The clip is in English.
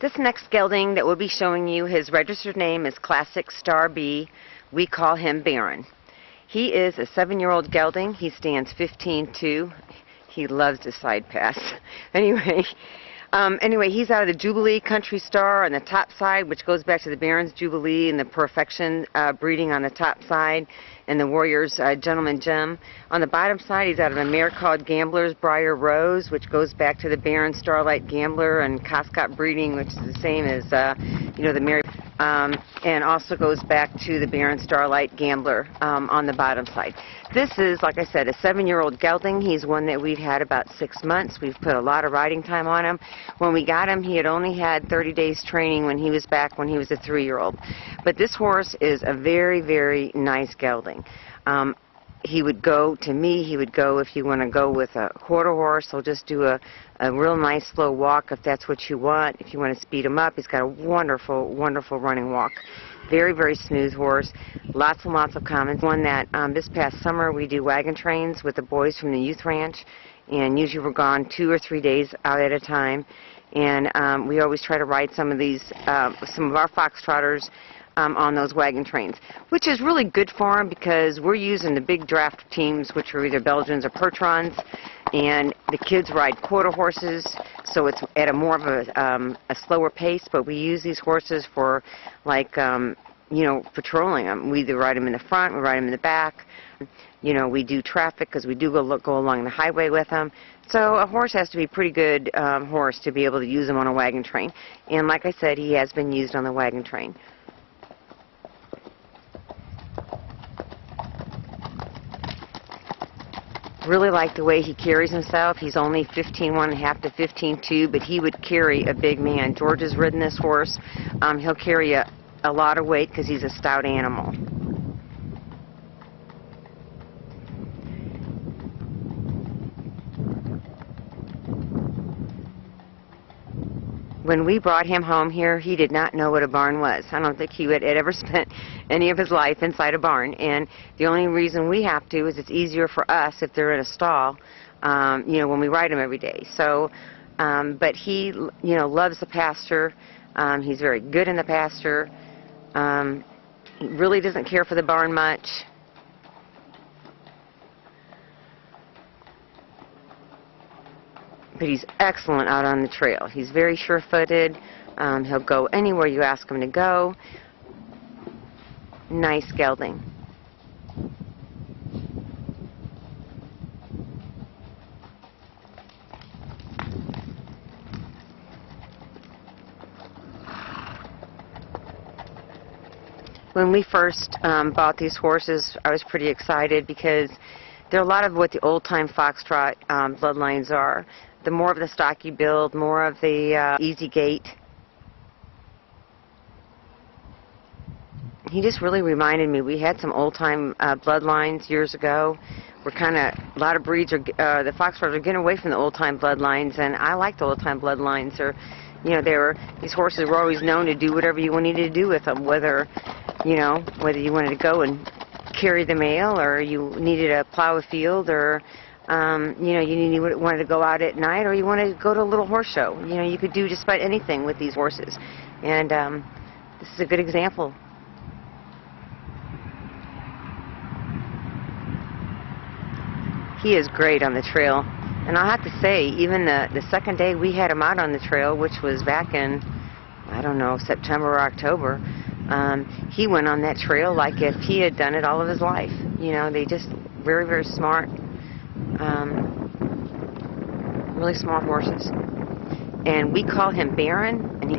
This next gelding that we'll be showing you, his registered name is Classic Star B. We call him Barron. He is a 7-year-old gelding. He stands 15'2". He loves his side pass. Anyway, he's out of the Jubilee Country Star on the top side, which goes back to the Barron's Jubilee and the Perfection breeding on the top side, and the Warriors Gentleman Gem. On the bottom side, he's out of a mare called Gambler's Briar Rose, which goes back to the Barron Starlight Gambler and Coscott breeding, which is the same as the mare, and also goes back to the Barron Starlight Gambler on the bottom side. This is, like I said, a 7-year-old gelding. He's one that we've had about 6 months. We've put a lot of riding time on him. When we got him, he had only had 30 days training when he was back when he was a 3-year-old. But this horse is a very, very nice gelding. He would go, to me, he would go, if you want to go with a quarter horse, he'll just do a real nice slow walk if that's what you want. If you want to speed him up, he's got a wonderful, wonderful running walk. Very, very smooth horse. Lots and lots of comments. One that this past summer we do wagon trains with the boys from the youth ranch, and usually we're gone 2 or 3 days out at a time. And we always try to ride some of our foxtrotters on those wagon trains, which is really good for them because we're using the big draft teams, which are either Belgians or Percherons, and the kids ride quarter horses, so it's at a more of a slower pace, but we use these horses for, like, patrolling them. We either ride them in the front, we ride them in the back. We do traffic because we do go along the highway with them. So a horse has to be a pretty good horse to be able to use them on a wagon train. And like I said, he has been used on the wagon train. Really like the way he carries himself. He's only 15.5 to 15.2, but he would carry a big man. George has ridden this horse. He'll carry a lot of weight because he's a stout animal. When we brought him home here, he did not know what a barn was. I don't think he had ever spent any of his life inside a barn. And the only reason we have to is it's easier for us if they're in a stall, when we ride him every day. So, but he, loves the pasture. He's very good in the pasture. He really doesn't care for the barn much. But he's excellent out on the trail. He's very sure-footed. He'll go anywhere you ask him to go. Nice gelding. When we first bought these horses, I was pretty excited because they're a lot of what the old-time foxtrot bloodlines are. The more of the stock you build, more of the easy gait. He just really reminded me, we had some old-time bloodlines years ago. A lot of breeds the foxtrots are getting away from the old-time bloodlines, and I like the old-time bloodlines. These horses were always known to do whatever you needed to do with them, whether you wanted to go and carry the mail, or you needed to plow a field, or you wanted to go out at night, or you wanted to go to a little horse show. You could do just about anything with these horses. And this is a good example. He is great on the trail. And I'll have to say, even the second day we had him out on the trail, which was back in, I don't know, September or October, he went on that trail like if he had done it all of his life. They just very, very smart. Really smart horses. And we call him Barron, and